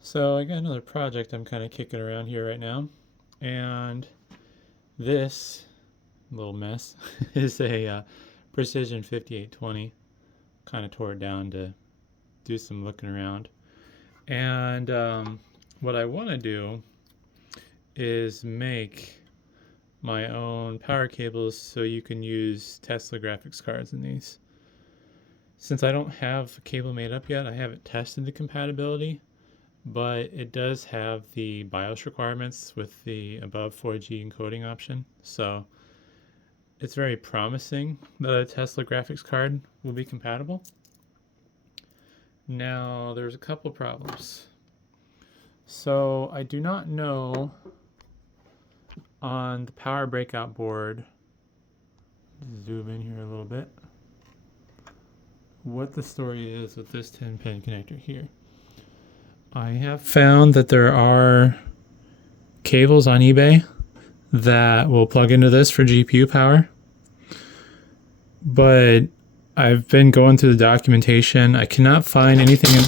So I got another project I'm kind of kicking around here right now, and this little mess is a Precision 5820. Kind of tore it down to do some looking around, and what I want to do is make my own power cables so you can use Tesla graphics cards in these. Since I don't have a cable made up yet, I haven't tested the compatibility, but it does have the BIOS requirements with the above 4G encoding option. So it's very promising that a Tesla graphics card will be compatible. Now, there's a couple problems. So I do not know on the power breakout board, zoom in here a little bit, what the story is with this 10-pin connector here. I have found that there are cables on eBay that will plug into this for GPU power, but I've been going through the documentation. I cannot find anything in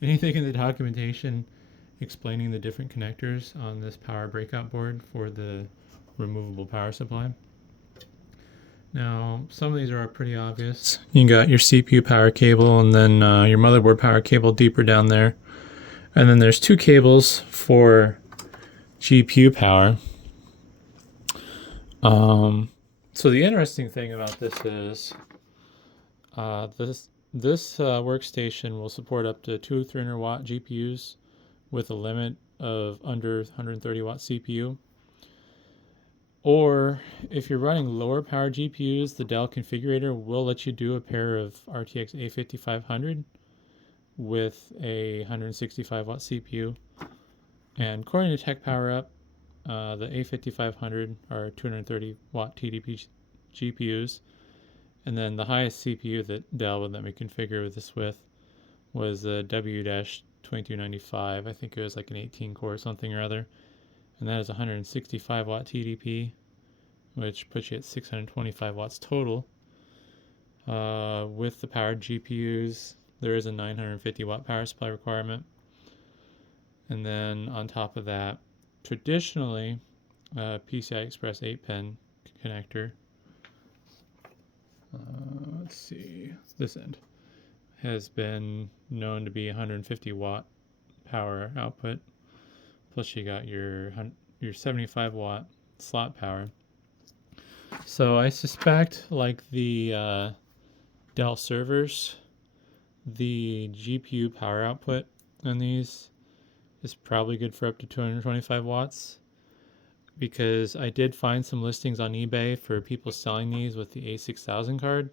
the documentation explaining the different connectors on this power breakout board for the removable power supply. Now, some of these are pretty obvious. You got your CPU power cable and then your motherboard power cable deeper down there. And then there's two cables for GPU power. So the interesting thing about this is this workstation will support up to two 300-watt GPUs with a limit of under 130 watt CPU. Or if you're running lower power GPUs, the Dell configurator will let you do a pair of RTX A5500 with a 165 watt CPU. And according to Tech Power Up, the A5500 are 230 watt TDP GPUs. And then the highest CPU that Dell would let me configure this with was the W-2295. I think it was like an 18 core or something or other. And that is 165 watt TDP, which puts you at 625 watts total. With the powered GPUs, there is a 950 watt power supply requirement. And then on top of that, traditionally, PCI Express 8-pin connector, let's see, this end, has been known to be 150 watt power output. Plus you got your 75 watt slot power. So I suspect, like the Dell servers, the GPU power output on these is probably good for up to 225 watts, because I did find some listings on eBay for people selling these with the A6000 card,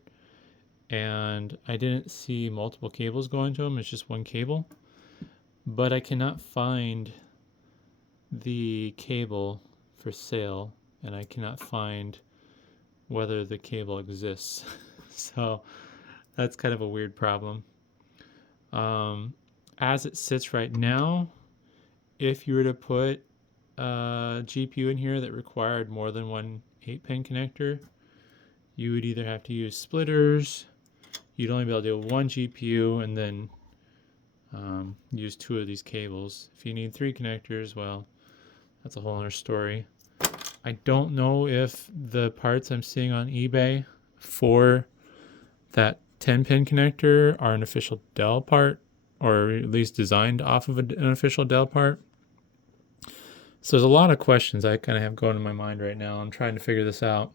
and I didn't see multiple cables going to them. It's just one cable, but I cannot find the cable for sale, and I cannot find whether the cable exists. So that's kind of a weird problem. As it sits right now, if you were to put a GPU in here that required more than one 8-pin connector, you would either have to use splitters, you'd only be able to do one GPU, and then use two of these cables. If you need 3 connectors, well, that's a whole other story. I don't know if the parts I'm seeing on eBay for that 10-pin connector are an official Dell part, or at least designed off of an official Dell part. So there's a lot of questions I kind of have going in my mind right now. I'm trying to figure this out.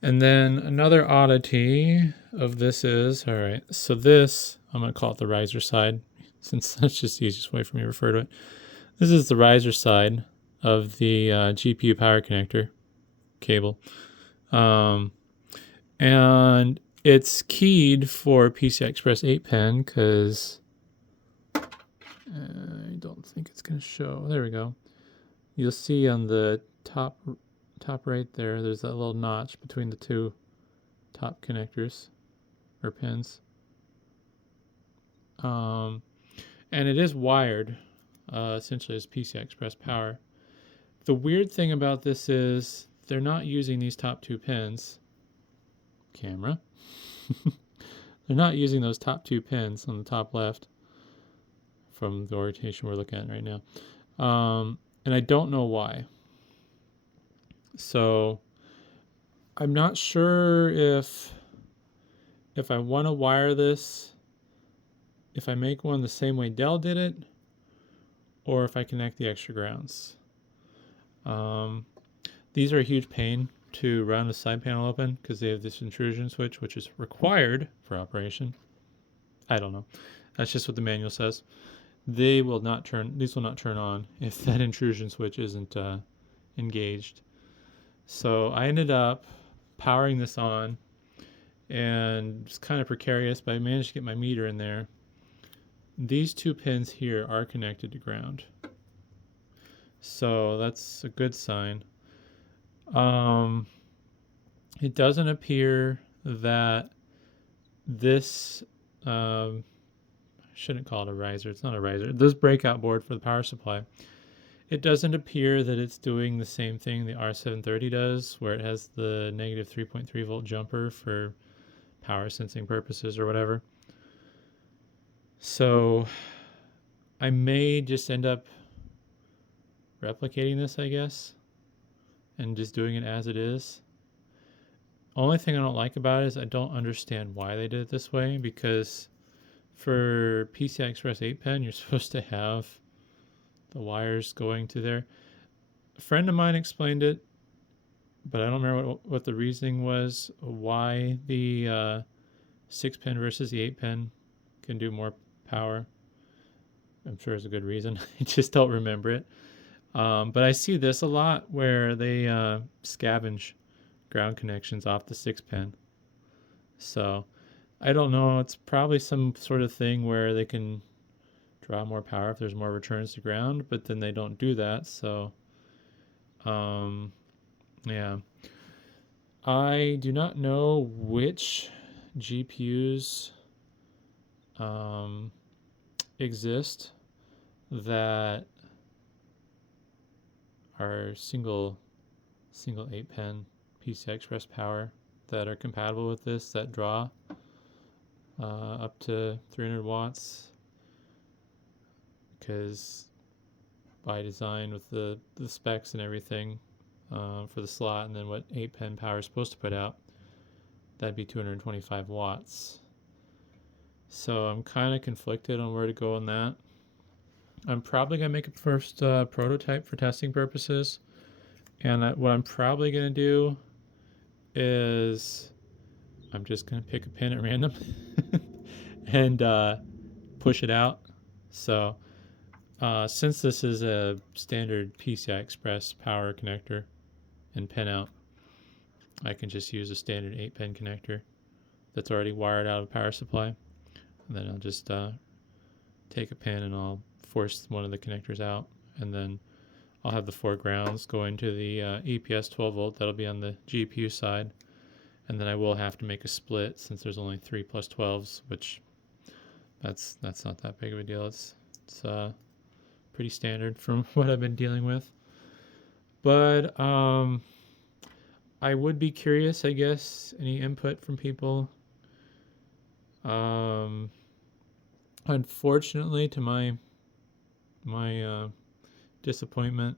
And then another oddity of this is, all right, so this, I'm going to call it the riser side, since that's just the easiest way for me to refer to it. This is the riser side of the GPU power connector cable. And it's keyed for PCI Express 8-pin because I don't think it's going to show. There we go. You'll see on the top right there, there's that little notch between the two top connectors or pins. And it is wired essentially as PCI Express power. The weird thing about this is they're not using these top 2 pins. Camera. They're not using those top 2 pins on the top left from the orientation we're looking at right now. And I don't know why. So I'm not sure if I want to wire this, if I make one the same way Dell did it, or if I connect the extra grounds. These are a huge pain to run the side panel open because they have this intrusion switch, which is required for operation. I don't know. That's just what the manual says. These will not turn on if that intrusion switch isn't engaged. So I ended up powering this on, and it's kind of precarious, but I managed to get my meter in there. These two pins here are connected to ground, so that's a good sign. It doesn't appear that this shouldn't call it a riser. It's not a riser. This breakout board for the power supply. It doesn't appear that it's doing the same thing the R730 does, where it has the negative 3.3 volt jumper for power sensing purposes or whatever. So I may just end up replicating this, I guess, and just doing it as it is. Only thing I don't like about it is I don't understand why they did it this way, because for PCI Express 8-pin, you're supposed to have the wires going to there. A friend of mine explained it, but I don't remember what the reasoning was, why the 6-pin versus the 8-pin can do more power. I'm sure there's a good reason. I just don't remember it. But I see this a lot where they scavenge ground connections off the 6-pin. So I don't know. It's probably some sort of thing where they can draw more power if there's more returns to ground, but then they don't do that. So yeah, I do not know which GPUs exist that are single 8-pin PCI Express power that are compatible with this, that draw up to 300 watts, because by design with the specs and everything for the slot, and then what 8-pin power is supposed to put out, that'd be 225 watts. So I'm kind of conflicted on where to go on that. I'm probably going to make a first prototype for testing purposes. And what I'm probably going to do is I'm just going to pick a pin at random and push it out. So since this is a standard PCI Express power connector and pin out, I can just use a standard 8-pin connector that's already wired out of power supply. And then I'll just take a pin and I'll force one of the connectors out, and then I'll have the 4 grounds going to the EPS 12 volt. That'll be on the GPU side, and then I will have to make a split since there's only 3 plus 12s, which that's not that big of a deal. It's pretty standard from what I've been dealing with. But I would be curious, I guess, any input from people. Unfortunately, to my disappointment,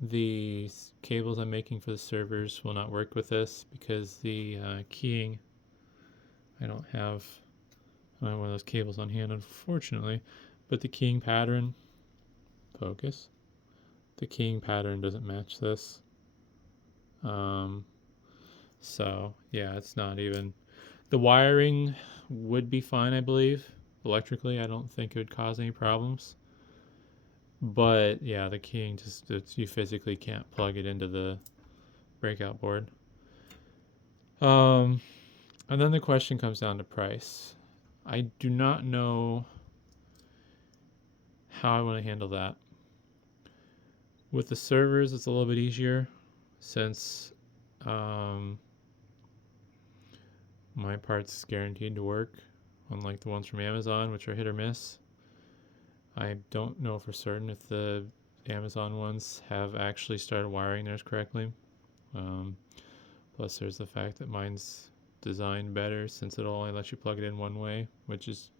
the cables I'm making for the servers will not work with this because the keying, I don't have one of those cables on hand, unfortunately, but the keying pattern, focus, the keying pattern doesn't match this. So yeah, it's not even, the wiring would be fine, I believe. Electrically, I don't think it would cause any problems. But yeah, the keying just, you physically can't plug it into the breakout board. And then the question comes down to price. I do not know how I want to handle that. With the servers, it's a little bit easier since my part's guaranteed to work, unlike the ones from Amazon, which are hit or miss. I don't know for certain if the Amazon ones have actually started wiring theirs correctly. Plus there's the fact that mine's designed better since it'll only let you plug it in one way, which is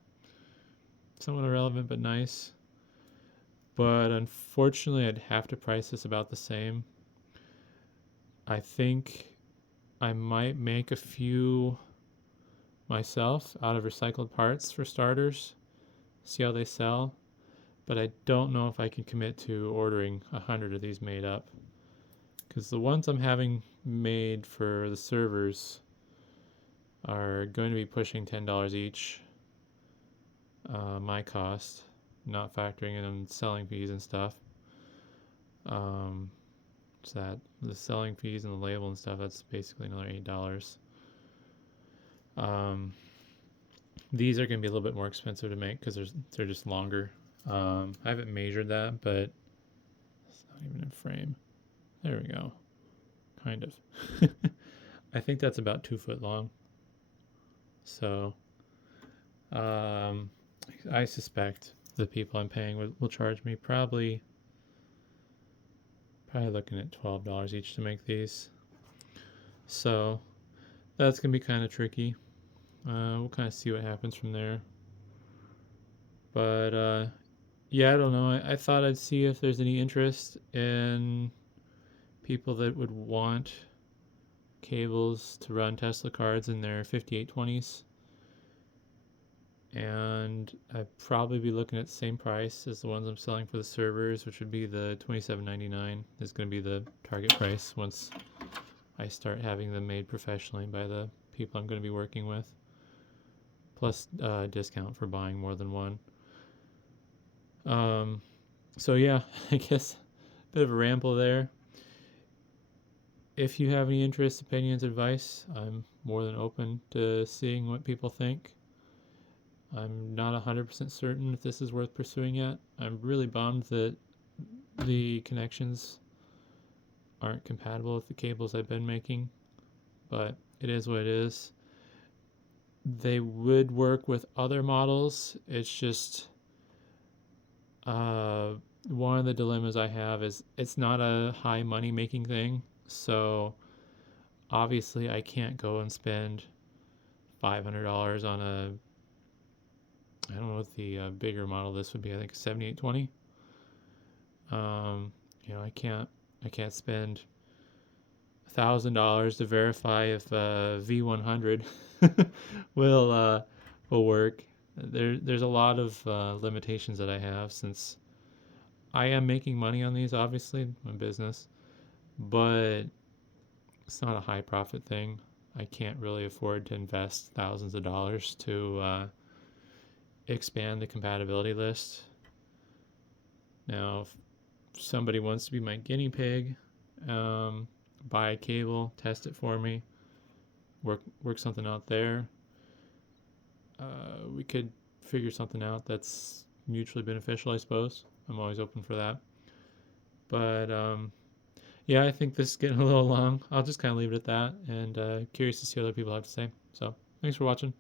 somewhat irrelevant but nice. But unfortunately, I'd have to price this about the same. I think I might make a few myself out of recycled parts for starters, see how they sell. But I don't know if I can commit to ordering 100 of these made up, because the ones I'm having made for the servers are going to be pushing $10 each, my cost, not factoring in selling fees and stuff. So that the selling fees and the label and stuff, that's basically another $8. These are going to be a little bit more expensive to make because they're just longer. I haven't measured that, but it's not even in frame. There we go. Kind of. I think that's about 2 foot long. So I suspect the people I'm paying will charge me probably looking at $12 each to make these. So that's going to be kind of tricky. We'll kind of see what happens from there. But yeah, I don't know. I thought I'd see if there's any interest in people that would want cables to run Tesla cards in their 5820s. And I'd probably be looking at the same price as the ones I'm selling for the servers, which would be the $27.99 is going to be the target price once I start having them made professionally by the people I'm going to be working with, plus discount for buying more than one. So yeah, I guess a bit of a ramble there. If you have any interest, opinions, advice, I'm more than open to seeing what people think. I'm not 100% certain if this is worth pursuing yet. I'm really bummed that the connections aren't compatible with the cables I've been making, but it is what it is. They would work with other models. It's just one of the dilemmas I have is it's not a high money making thing, so obviously I can't go and spend $500 on a, I don't know what the bigger model this would be. I think a 7820. I can't spend $1,000 to verify if V100 will work. There's a lot of limitations that I have, since I am making money on these, obviously, my business, but it's not a high profit thing. I can't really afford to invest thousands of dollars to expand the compatibility list. Now, if somebody wants to be my guinea pig, buy a cable, test it for me, work something out there, we could figure something out that's mutually beneficial, I suppose. I'm always open for that. But yeah, I think this is getting a little long. I'll just kind of leave it at that, and curious to see what other people have to say. So thanks for watching.